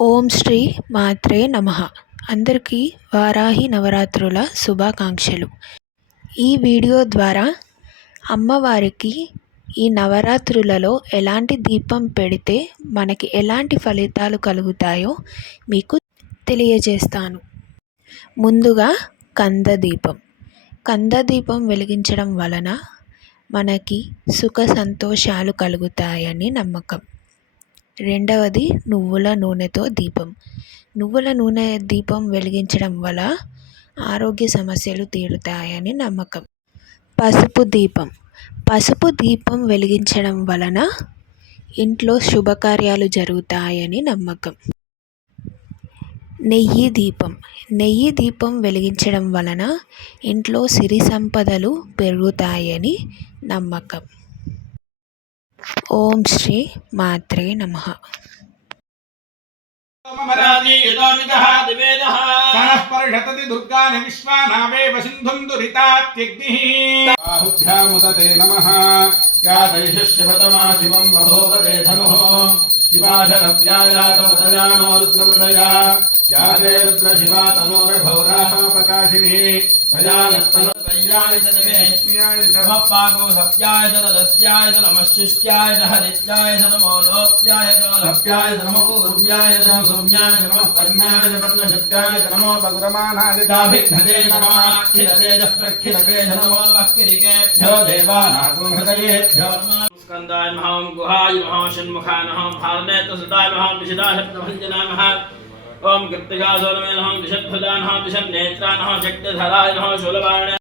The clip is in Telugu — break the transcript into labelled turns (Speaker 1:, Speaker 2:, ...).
Speaker 1: ఓం శ్రీ మాత్రే నమ. అందరికీ వారాహి నవరాత్రుల శుభాకాంక్షలు. ఈ వీడియో ద్వారా అమ్మవారికి ఈ నవరాత్రులలో ఎలాంటి దీపం పెడితే మనకి ఎలాంటి ఫలితాలు కలుగుతాయో మీకు తెలియజేస్తాను. ముందుగా కంద దీపం. కంద దీపం వెలిగించడం వలన మనకి సుఖ సంతోషాలు కలుగుతాయని నమ్మకం. రెండవది నువ్వుల నూనెతో దీపం. నువ్వుల నూనె దీపం వెలిగించడం వల్ల ఆరోగ్య సమస్యలు తీరుతాయని నమ్మకం. పసుపు దీపం. పసుపు దీపం వెలిగించడం వలన ఇంట్లో శుభకార్యాలు జరుగుతాయని నమ్మకం. నెయ్యి దీపం. నెయ్యి దీపం వెలిగించడం వలన ఇంట్లో సిరి సంపదలు పెరుగుతాయని నమ్మకం. ఓం శ్రీ మాత్రే నమ
Speaker 2: సనః పరిషతతి దుర్గాని విశ్వానావేవ సింధుం దురితాత్యగ్నిః బాహుభ్యాముదతే నమః యా దైషశ్యవతమా శివం బహోపదే ధనుః శివాశరవ్యాయాతమతయానో రుద్రమృడయా యా తే రుద్ర శివా తనోరఘోరాः ప్రకాశిని
Speaker 3: पाको सप्याय तदस्याय तमशिष्ट्याय तहदित्याय तमो लोप्याय तप्याय तमपूर्व्याय तमसूर्व्याय तमः पर्णाय तपन्नशब्दाय
Speaker 2: तमो
Speaker 3: भगुरमानादिताभिघ्नते तमाक्षिरते च प्रक्षिरते तमो वक्तिरिकेभ्यो देवानागुहृदयेभ्यो स्कन्दाय महां गुहाय महां षण्मुखाय महां भारनेत्रसुताय महां निशिताशब्दभञ्जनाय महान् ओम कृत्तिका सोनमे नमः दिशद्भुजा नमः दिशन्नेत्रा नमः शक्तिधराय नमः शूलपाणे